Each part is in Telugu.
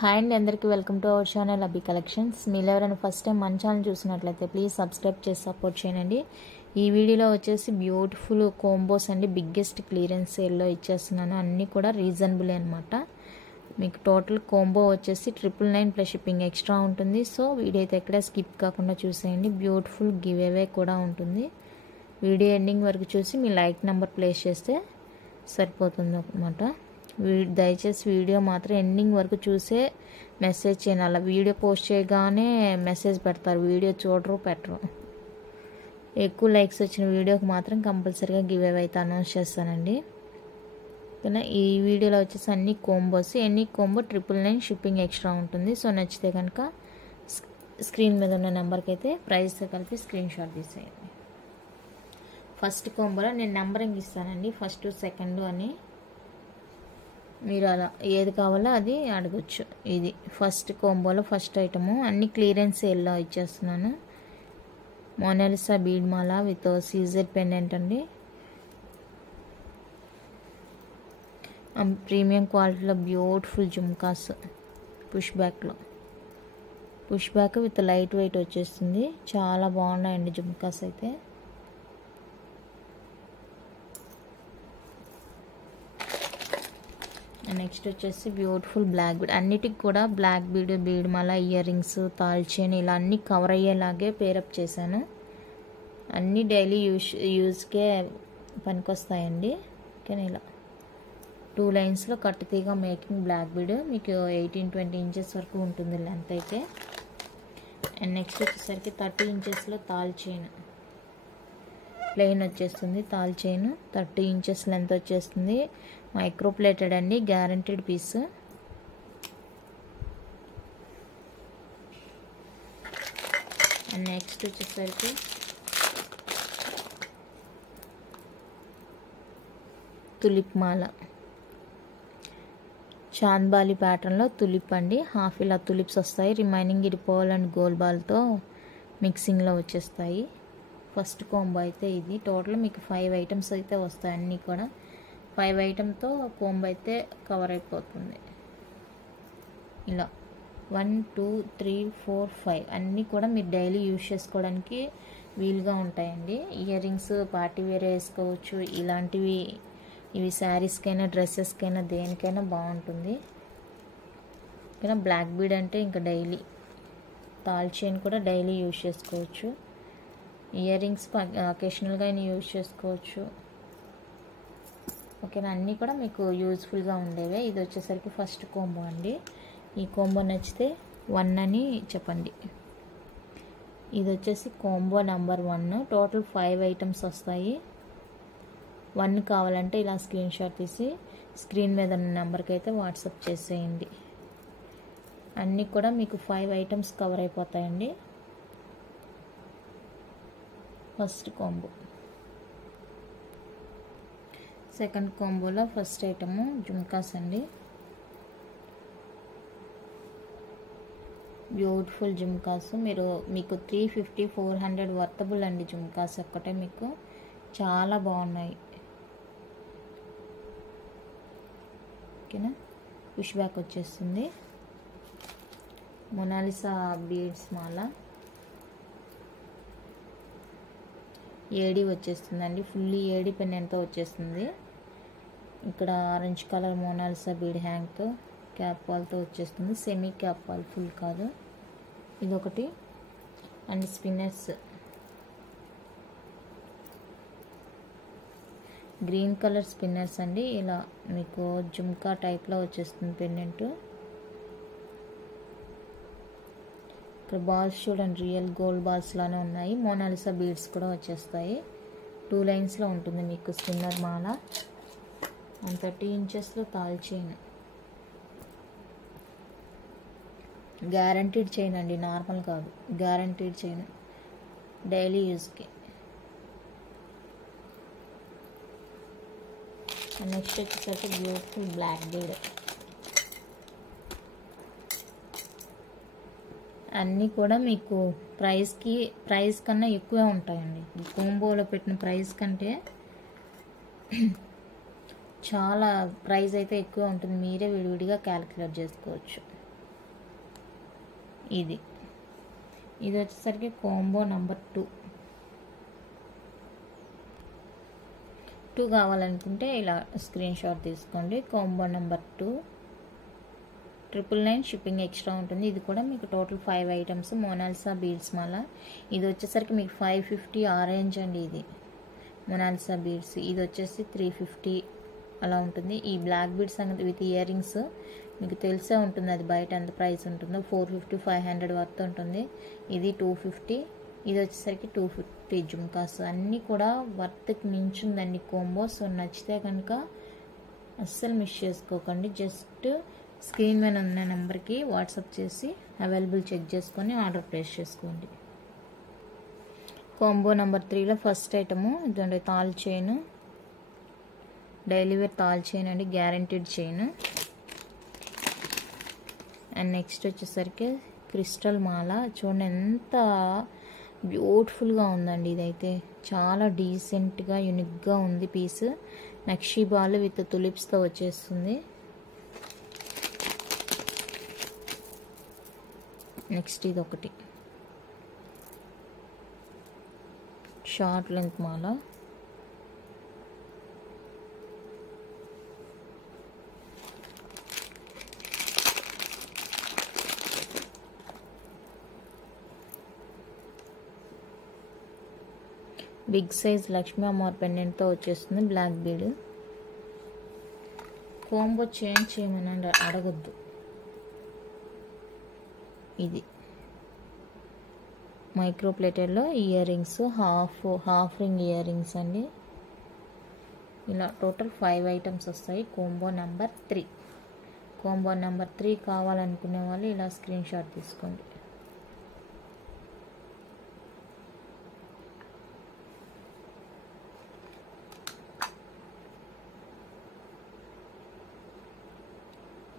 హాయ్ అండి, అందరికీ వెల్కమ్ టు అవర్ ఛానల్ అబ్బి కలెక్షన్స్. మీరు ఎవరైనా ఫస్ట్ టైం మన ఛానల్ చూసినట్లయితే ప్లీజ్ సబ్స్క్రైబ్ చేసి సపోర్ట్ చేయండి. ఈ వీడియోలో వచ్చేసి బ్యూటిఫుల్ కోంబోస్ అండి, బిగ్గెస్ట్ క్లియరెన్స్ సేల్లో ఇచ్చేస్తున్నాను. అన్నీ కూడా రీజనబుల్ అనమాట. మీకు టోటల్ కోంబో వచ్చేసి 999 ప్లస్ షిప్పింగ్ ఎక్స్ట్రా ఉంటుంది. సో వీడియో అయితే ఎక్కడ స్కిప్ కాకుండా చూసేయండి. బ్యూటిఫుల్ గివ్ అవే కూడా ఉంటుంది. వీడియో ఎండింగ్ వరకు చూసి మీ లైక్ నెంబర్ ప్లేస్ చేస్తే సరిపోతుంది అనమాట. దయచేసి వీడియో మాత్రం ఎండింగ్ వరకు చూసే మెసేజ్ చేయండి. అలా వీడియో పోస్ట్ చేయగానే మెసేజ్ పెడతారు, వీడియో చూడరు పెట్టరు. ఎక్కువ లైక్స్ వచ్చిన వీడియోకి మాత్రం కంపల్సరీగా గివ్ అవే అయితే అనౌన్స్ చేస్తానండి. ఓకేనా. ఈ వీడియోలో వచ్చేసి అన్ని కోంబోస్, ఎన్ని కోంబో 999 షిప్పింగ్ ఎక్స్ట్రా ఉంటుంది. సో నచ్చితే కనుక స్క్రీన్ మీద ఉన్న నెంబర్కి అయితే ప్రైస్తో కలిపి స్క్రీన్ షాట్ తీసేయండి. ఫస్ట్ కోంబోలో నేను నెంబరింగ్ ఇస్తానండి, ఫస్ట్ సెకండ్ అని. మీరు అలా ఏది కావాలో అది అడగచ్చు. ఇది ఫస్ట్ కోంబోలో ఫస్ట్ ఐటము, అన్ని క్లియరెన్స్ సేల్లో ఇచ్చేస్తున్నాను. మోనాలిసా బీడ్ మాల విత్ సీజర్ పెండెంట్ అండి. ప్రీమియం క్వాలిటీలో beautiful jhumkas, push back with light weight వచ్చేస్తుంది. చాలా బాగున్నాయండి జుమ్కాస్ అయితే. నెక్స్ట్ వచ్చేసి బ్యూటిఫుల్ బ్లాక్ బీడ్, అన్నిటికి కూడా బ్లాక్ బీడ్ మాల, ఇయర్ రింగ్స్, తాల్ చైన్ ఇలా అన్నీ కవర్ అయ్యేలాగే పేరప్ చేశాను. అన్నీ డైలీ యూజ్కే పనికొస్తాయండి. ఓకేనా. ఇలా 2 లైన్స్లో కట్టుతీగా మేకింగ్ బ్లాక్ బీడ్, మీకు 18-20 ఇంచెస్ వరకు ఉంటుంది లెంత్ అయితే. అండ్ నెక్స్ట్ వచ్చేసరికి 30 ఇంచెస్లో తాల్ చైన్ ప్లెయిన్ వచ్చేస్తుంది. తాల్ చైన్ 30 ఇంచెస్ లెంత్ వచ్చేస్తుంది. మైక్రో ప్లేటెడ్ అండి, గ్యారంటీడ్ పీస్. అండ్ నెక్స్ట్ వచ్చేసరికి తులిప్ మాల, చాంద్బాలి ప్యాటర్న్లో తులిప్ అండి. హాఫ్ ఇలా తులిప్స్ వస్తాయి, రిమైనింగ్ ఇది పర్ల్ అండ్ గోల్డ్ బాల్తో మిక్సింగ్లో వచ్చేస్తాయి. ఫస్ట్ కోంబో అయితే ఇది. టోటల్ మీకు 5 ఐటమ్స్ అయితే వస్తాయి. అన్నీ కూడా 5 ఐటమ్తో కోంబో అయితే కవర్ అయిపోతుంది. ఇలా 1 2 3 4 5 అన్నీ కూడా మీరు డైలీ యూజ్ చేసుకోవడానికి వీలుగా ఉంటాయండి. ఇయర్ రింగ్స్ పార్టీ వేర్ వేసుకోవచ్చు. ఇలాంటివి ఇవి శారీస్కైనా డ్రెస్సెస్కైనా దేనికైనా బాగుంటుంది. ఇంకా బ్లాక్ బీడ్ అంటే ఇంకా డైలీ, తాల్ చైన్ కూడా డైలీ యూజ్ చేసుకోవచ్చు. ఇయర్ రింగ్స్ అకేషనల్గా యూజ్ చేసుకోవచ్చు. ఓకేనా. అన్నీ కూడా మీకు యూజ్ఫుల్గా ఉండేవే. ఇది వచ్చేసరికి ఫస్ట్ కోంబో అండి. ఈ కోంబో నచ్చితే 1 అని చెప్పండి. ఇది వచ్చేసి కోంబో నెంబర్ 1. టోటల్ 5 ఐటమ్స్ వస్తాయి. 1 కావాలంటే ఇలా స్క్రీన్ షాట్ తీసి స్క్రీన్ మీద ఉన్న నెంబర్కి అయితే వాట్సాప్ చేసేయండి. అన్నీ కూడా మీకు 5 ఐటమ్స్ కవర్ అయిపోతాయండి. First combo. సెకండ్ కోంబోలో ఫస్ట్ ఐటము జుమ్కాస్ అండి. బ్యూటిఫుల్ జుమ్కాస్. మీకు 350-400 వర్తబుల్ అండి జుమ్కాస్ ఒక్కటే. మీకు చాలా బాగున్నాయి. ఓకేనా. పుష్ బ్యాక్ వచ్చేస్తుంది. మొనాలిసా బీడ్స్ మాల, ఏడీ వచ్చేస్తుందండి. ఫుల్లీ ఏడీ పెండెంట్తో వచ్చేస్తుంది. ఇక్కడ ఆరెంజ్ కలర్ మోనాలిసా బీడ్ హ్యాంగ్తో క్యాప్ వాల్తో వచ్చేస్తుంది. సెమీ క్యాప్ వాల్, ఫుల్ కాదు. ఇదొకటి. And spinners green colour spinners అండి. ఇలా మీకు జుమ్కా టైప్లో వచ్చేస్తుంది పెండెంట్. ఇక్కడ బాల్స్ చూడండి, రియల్ గోల్డ్ బాల్స్ లానే ఉన్నాయి. మోనాలిసా బీడ్స్ కూడా వచ్చేస్తాయి. 2 లైన్స్లో ఉంటుంది మీకు స్పిన్నర్ మాల. అండ్ 30 ఇంచెస్లో తాల్ చైన్, గ్యారంటీడ్ చైన్ అండి, నార్మల్ కాదు, గ్యారంటీడ్ చైన్ డైలీ యూజ్కి. నెక్స్ట్ వచ్చేసరికి బ్యూటిఫుల్ బ్లాక్ బీడ్. అన్నీ కూడా మీకు ప్రైస్ కన్నా ఎక్కువే ఉంటాయండి. కోంబోలో పెట్టిన ప్రైస్ కంటే చాలా ప్రైస్ అయితే ఎక్కువ ఉంటుంది. మీరే విడివిడిగా క్యాలిక్యులేట్ చేసుకోవచ్చు. ఇది వచ్చేసరికి కాంబో నెంబర్ 2 కావాలనుకుంటే ఇలా స్క్రీన్ షాట్ తీసుకోండి. కాంబో నెంబర్ 2 999 షిప్పింగ్ ఎక్స్ట్రా ఉంటుంది. ఇది కూడా మీకు టోటల్ 5 ఐటమ్స్ మోనాలిసా బీడ్స్ మాల. ఇది వచ్చేసరికి మీకు 550 ఆరెంజ్ అండి. ఇది మోనాలిసా బీడ్స్. ఇది వచ్చేసి 350 అలా ఉంటుంది. ఈ బ్లాక్ బీడ్స్ అనేది విత్ ఇయర్ రింగ్స్ మీకు తెలిసే ఉంటుంది, అది బయట ఎంత ప్రైస్ ఉంటుందో. 450 500 వర్త్ ఉంటుంది. ఇది 250. ఇది వచ్చేసరికి 250 జుమ్కాస్. అన్నీ కూడా వర్త్కి మించుందండి కాంబో. సో నచ్చితే కనుక అస్సలు మిస్ చేసుకోకండి. జస్ట్ స్క్రీన్ మీద ఉన్న నెంబర్కి వాట్సాప్ చేసి అవైలబుల్ చెక్ చేసుకొని ఆర్డర్ ప్లేస్ చేసుకోండి. కాంబో నెంబర్ 3లో ఫస్ట్ ఐటము ఇదండి, తాల్ చైన్. డైలీ వేర్ తాల్ చైన్ అండి, గ్యారంటీడ్ చైన్. అండ్ నెక్స్ట్ వచ్చేసరికి క్రిస్టల్ మాల. చూడండి ఎంత బ్యూటిఫుల్గా ఉందండి. ఇదైతే చాలా డీసెంట్గా యూనిక్గా ఉంది పీస్. నక్షీ బాల్ విత్ తులిప్స్తో వచ్చేస్తుంది. నెక్స్ట్ ఇది ఒకటి షార్ట్ లెంత్ మాల. బిగ్ సైజ్ లక్ష్మీ అమ్మవారి పెండెంట్తో వచ్చేస్తుంది. Black bead. కాంబో చేంజ్ చేయమని అడగొద్దు. ఇది మైక్రో ప్లేటెడ్లో earrings, half ring earrings అండి. ఇలా టోటల్ 5 ఐటమ్స్ వస్తాయి. Combo number 3. కాంబో నెంబర్ 3 కావాలనుకునే వాళ్ళు ఇలా స్క్రీన్ షాట్ తీసుకోండి.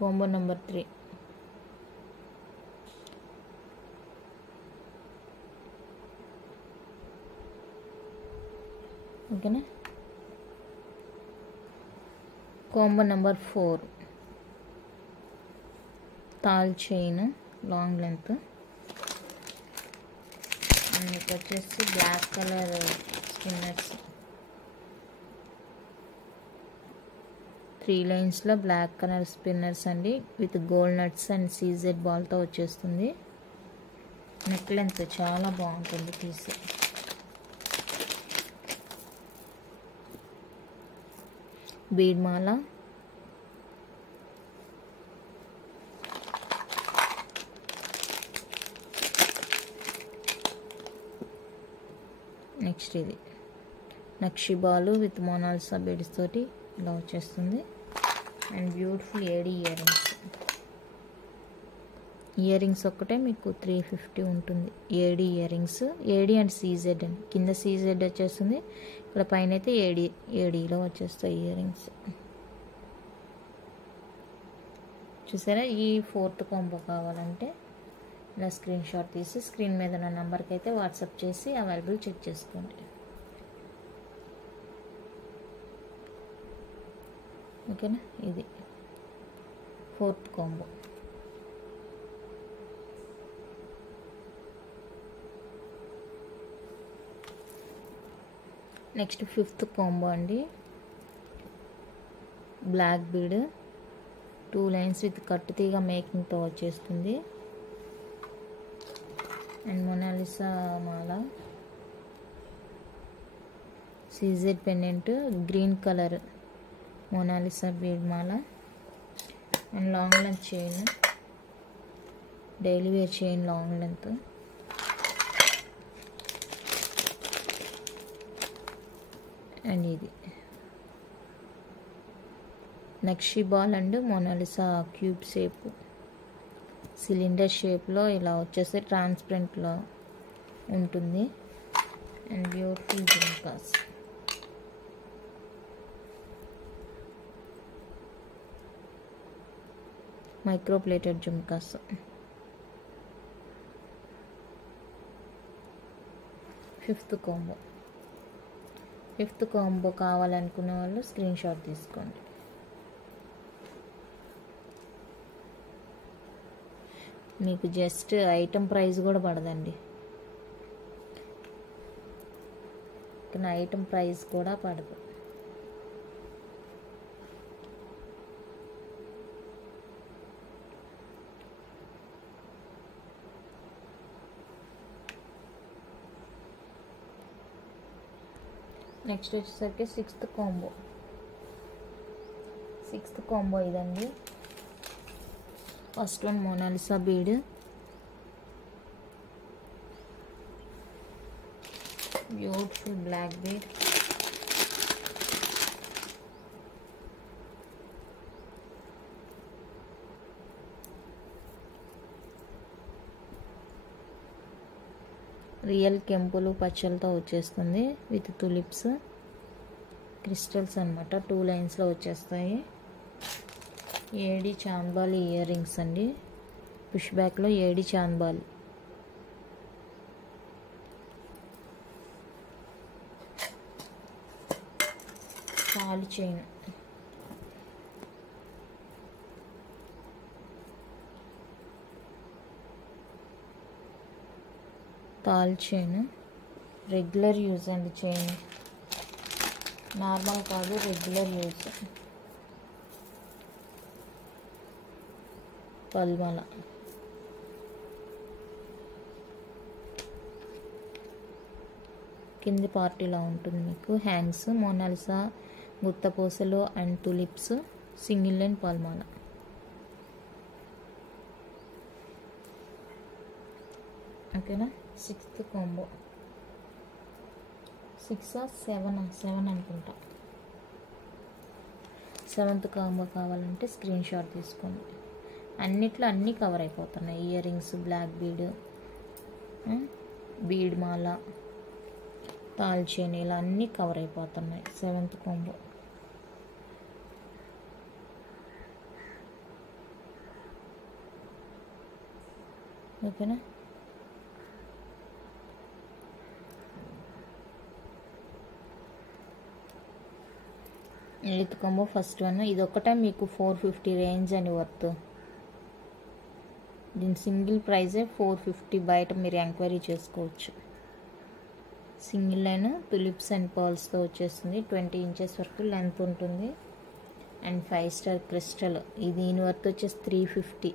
కాంబో నెంబర్ 3 ఓకేనా. కాంబో నెంబర్ 4 తాల్ చైన్ లాంగ్ లెంత్. మీకు వచ్చేసి బ్లాక్ కలర్ స్పిన్నర్స్, 3 లైన్స్లో బ్లాక్ కలర్ స్పిన్నర్స్ అండి with gold nuts and CZ బాల్తో వచ్చేస్తుంది. నెక్ లెంత్ చాలా బాగుంటుంది పీస్. బీడ్ మాల. నెక్స్ట్ ఇది నక్షి బాలు విత్ మోనాలిసా బీడ్స్ తోటి ఇలా వచ్చేస్తుంది. And beautiful AD earrings. Earrings ఒక్కటే మీకు 350 ఉంటుంది. AD earrings, AD and CZ అండి. కింద సీజెడ్ వచ్చేస్తుంది, ఇక్కడ పైన అయితే ఏడీలో వచ్చేస్తాయి ఇయర్ రింగ్స్. చూసారా. ఈ 4th కాంబో కావాలంటే ఇలా స్క్రీన్ షాట్ తీసి స్క్రీన్ మీద ఉన్న నెంబర్కి అయితే వాట్సాప్ చేసి అవైలబుల్ చెక్ చేసుకోండి. ఓకేనా. ఇది 4th combo. Next 5th combo అండి. బ్లాక్ బీడ్ 2 లైన్స్ విత్ కట్టు తీగ మేకింగ్తో వచ్చేస్తుంది. అండ్ మోనాలిసా మాల, CZ pendant, green colour Mona Lisa bead మాల. And long length chain, daily wear chain long length. And ఇది నక్షి ball and Mona Lisa cube shape, cylinder షేప్లో ఇలా వచ్చేసి ట్రాన్స్పరెంట్లో ఉంటుంది. And beautiful jhumkas. Micro plated jhumkas. Fifth combo కావాలనుకునే వాళ్ళు స్క్రీన్ షాట్ తీసుకోండి. మీకు జస్ట్ ఐటమ్ ప్రైస్ కూడా పడదండి, ఇక్కడ ఐటమ్ ప్రైస్ కూడా పడదు. నెక్స్ట్ వచ్చేసరికి సిక్స్త్ కాంబో ఇదండి. First one Mona Lisa bead, beautiful black bead, real కెంపులు పచ్చలతో వచ్చేస్తుంది విత్ తులిప్స్ క్రిస్టల్స్ అనమాట. 2 లైన్స్లో వచ్చేస్తాయి. ఏడి చాంబాలి ఇయర్ రింగ్స్ అండి, పుష్ బ్యాక్లో ఏడి చాంబాలి. తాళి చైన్, రెగ్యులర్ యూజ్ అండి. చైన్ నార్మల్ కాదు, రెగ్యులర్ యూజ్. పల్మాల, కింది పార్టీలా ఉంటుంది మీకు. హ్యాంగ్స్, మోనాలిసా గుత్తపూసలు అండ్ తులిప్స్, సింగిల్ లైన్ పల్మాల. ఓకేనా. సిక్స్త్ కాంబో, 6 or 7 అనుకుంటా. 7th కాంబో కావాలంటే స్క్రీన్ షాట్ తీసుకోండి. అన్నిట్లో అన్నీ కవర్ అయిపోతున్నాయి. Earrings, black bead, bead మాల, తాల్ చైన్, ఇలా అన్నీ కవర్ అయిపోతున్నాయి 7th కాంబో. ఓకేనా. Eighth combo first one. ఇది ఒక్కటే మీకు 450 రేంజ్ అని వర్త్. దీని సింగిల్ ప్రైజే 450. బయట మీరు ఎంక్వైరీ చేసుకోవచ్చు. సింగిల్ లైన్ తులిప్స్ అండ్ పర్ల్స్తో వచ్చేస్తుంది. 20 ఇంచెస్ వరకు లెంత్ ఉంటుంది. And 5 star crystal. ఇది దీని వర్త్ వచ్చేసి 350.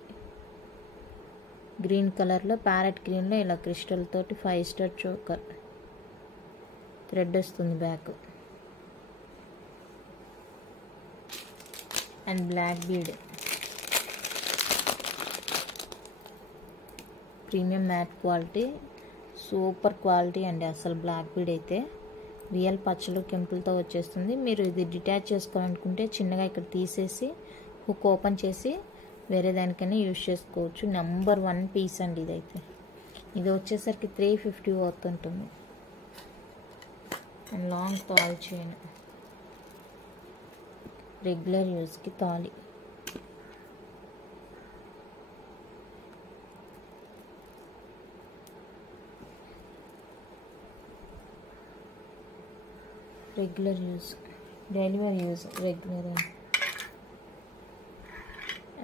గ్రీన్ కలర్లో, ప్యారెట్ గ్రీన్లో ఇలా క్రిస్టల్ తోటి 5 స్టార్ చోకర్. థ్రెడ్ వస్తుంది back. And black bead, premium matte quality, super quality అండి. అసలు బ్లాక్ బీడ్ అయితే రియల్ పచ్చలు కెంపులతో వచ్చేస్తుంది. మీరు ఇది డిటాచ్ చేసుకోవాలనుకుంటే చిన్నగా ఇక్కడ తీసేసి హుక్ ఓపెన్ చేసి వేరే దానికైనా యూజ్ చేసుకోవచ్చు. నెంబర్ 1 పీస్ అండి ఇదైతే. ఇది వచ్చేసరికి 350 వర్త్ ఉంటుంది. And long Tal chain, regular యూజ్కి తాళి. Regular use, delivery use, regular.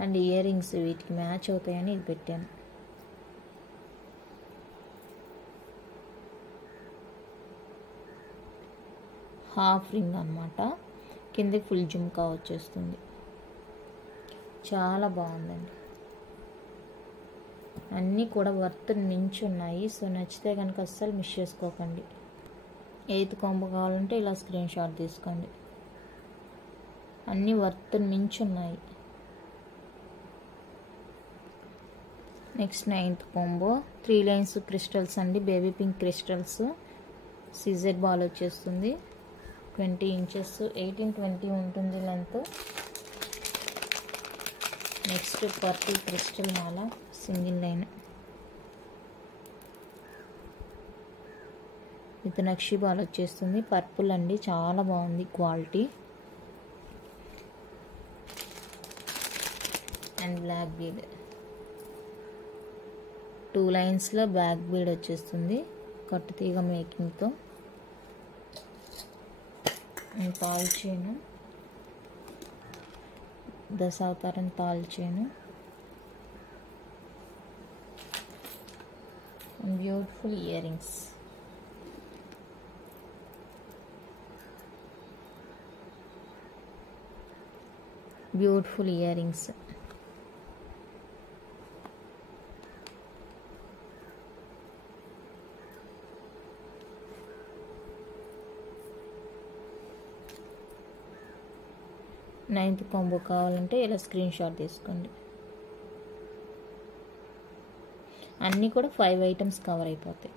And ear rings వీటికి మ్యాచ్ అవుతాయని ఇది పెట్టాను. హాఫ్ రింగ్ అన్నమాట. కిందకి ఫుల్ జుమ్కా వచ్చేస్తుంది. చాలా బాగుందండి. అన్నీ కూడా వర్త్ మించి ఉన్నాయి. సో నచ్చితే కనుక అస్సలు మిస్ చేసుకోకండి. 8th కాంబో కావాలంటే ఇలా స్క్రీన్ షాట్ తీసుకోండి. అన్నీ వర్త్ మించి ఉన్నాయి. Next 9th combo 3 lines crystals అండి. Baby pink crystals. CZ ball వచ్చేస్తుంది. 20 ఇంచెస్, 18-20 ఉంటుంది లెంత్. నెక్స్ట్ పర్పుల్ క్రిస్టల్ మాల, సింగిల్ లైన్ విత్ నక్షి బాల్ వచ్చేస్తుంది. పర్పుల్ అండి, చాలా బాగుంది క్వాలిటీ. అండ్ బ్లాక్ బీడ్, 2 లైన్స్లో బ్లాక్ బీడ్ వచ్చేస్తుంది కట్టుతీగ మేకింగ్తో. అండ్ తాల్ చైన్, దశావతారం తాల్ chain. Beautiful earrings. Beautiful earrings. Ninth combo కావాలంటే ఇలా స్క్రీన్ షాట్ తీసుకోండి. అన్నీ కూడా 5 ఐటమ్స్ కవర్ అయిపోతాయి.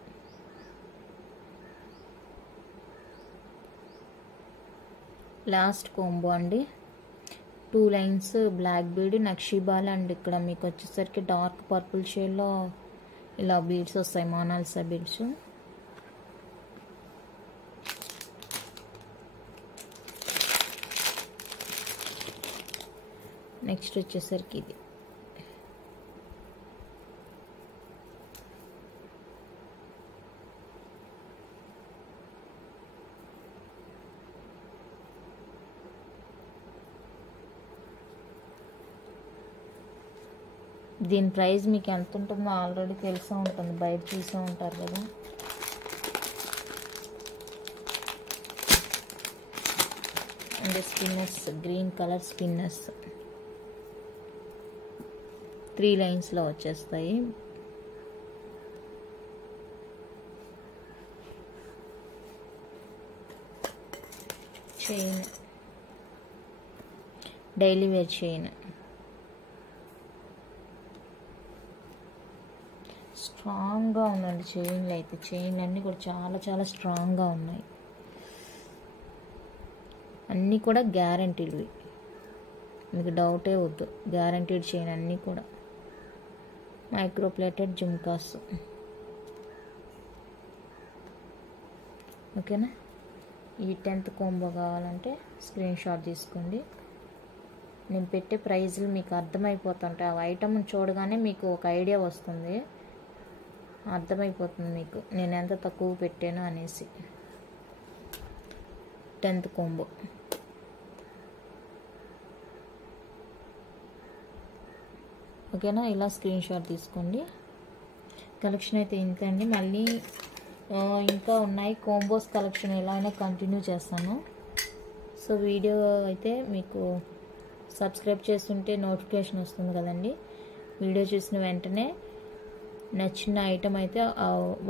లాస్ట్ కాంబో అండి. 2 లైన్స్ బ్లాక్ బీడ్ నక్షీబాల్ అండ్ ఇక్కడ మీకు వచ్చేసరికి డార్క్ పర్పుల్ షేడ్లో ఇలా బీడ్స్ వస్తాయి, మోనాలిసా బీడ్స్. నెక్స్ట్ వచ్చేసరికి ఇది దీని ప్రైస్ మీకు ఎంత ఉంటుందో ఆల్రెడీ తెలిసే ఉంటుంది, బయట చూసే ఉంటారు కదా. And spinners, green colour spinners 3 లైన్స్లో వచ్చేస్తాయి. Chain, daily wear chain. స్ట్రాంగ్గా ఉందండి చైన్లు అయితే. చైన్లు అన్నీ కూడా చాలా చాలా స్ట్రాంగ్గా ఉన్నాయి. అన్నీ కూడా గ్యారంటీడ్వి, మీకు డౌటే వద్దు. గ్యారంటీడ్ చైన్ అన్నీ కూడా. మైక్రోప్లేటెడ్ జుమ్కాస్. ఓకేనా. ఈ 10th కాంబో కావాలంటే స్క్రీన్ షాట్ తీసుకోండి. నేను పెట్టే ప్రైజులు మీకు అర్థమైపోతుంటాయి. ఆ ఐటమ్ చూడగానే మీకు ఒక ఐడియా వస్తుంది, అర్థమైపోతుంది మీకు నేను ఎంత తక్కువ పెట్టాను అనేసి. 10th combo. ఓకేనా. ఇలా స్క్రీన్ షాట్ తీసుకోండి. కలెక్షన్ అయితే ఇంత అండి. మళ్ళీ ఇంకా ఉన్నాయి కాంబోస్ కలెక్షన్, ఎలా అయినా కంటిన్యూ చేస్తాను. సో వీడియో అయితే మీకు సబ్స్క్రైబ్ చేస్తుంటే నోటిఫికేషన్ వస్తుంది కదండి. వీడియో చూసిన వెంటనే నచ్చిన ఐటమ్ అయితే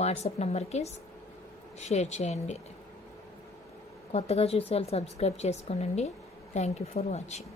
వాట్సాప్ నెంబర్కి షేర్ చేయండి. కొత్తగా చూసే వాళ్ళు సబ్స్క్రైబ్ చేసుకోండి. Thank you for watching.